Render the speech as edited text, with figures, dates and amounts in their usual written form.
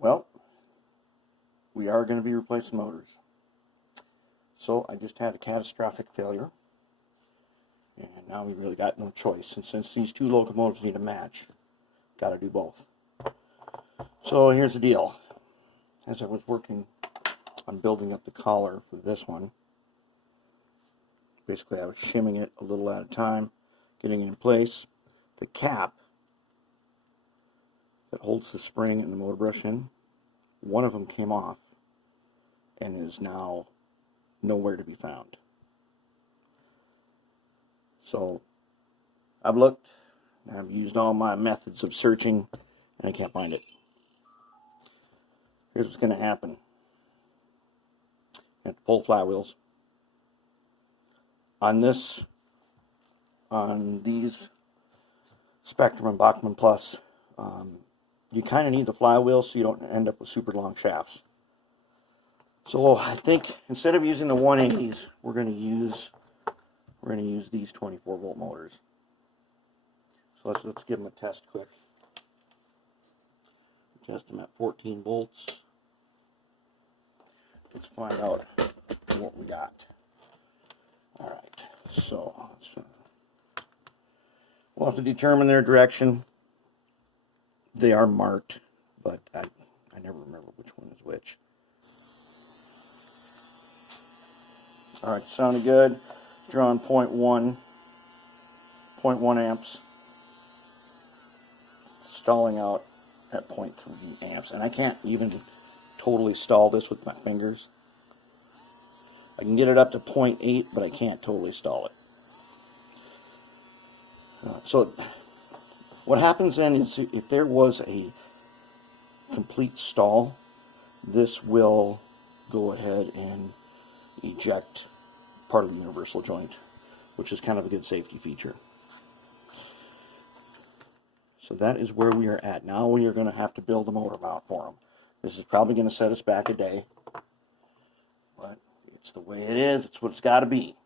Well, we are going to be replacing motors. So I just had a catastrophic failure, and now we really got no choice. And since these two locomotives need a match, got to do both. So here's the deal. As I was working on building up the collar for this one, basically I was shimming it a little at a time, getting it in place. The cap that holds the spring and the motor brush in, one of them came off and is now nowhere to be found. So I've looked, I've used all my methods of searching, and I can't find it. Here's what's going to happen. I have to pull flywheels. On these Spectrum and Bachmann Plus, you kind of need the flywheel so you don't end up with super long shafts. So I think instead of using the 180s, we're going to use these 24-volt motors. So let's give them a test quick. Test them at 14 volts. Let's find out what we got. All right, so we'll have to determine their direction. They are marked, but I never remember which one is which. All right, sounded good. Drawing 0.1 amps. Stalling out at 0.3 amps, and I can't even totally stall this with my fingers. I can get it up to 0.8, but I can't totally stall it. So what happens then is if there was a complete stall, this will go ahead and eject part of the universal joint, which is kind of a good safety feature. So that is where we are at. Now we are going to have to build a motor mount for them. This is probably going to set us back a day, but it's the way it is. It's what it's got to be.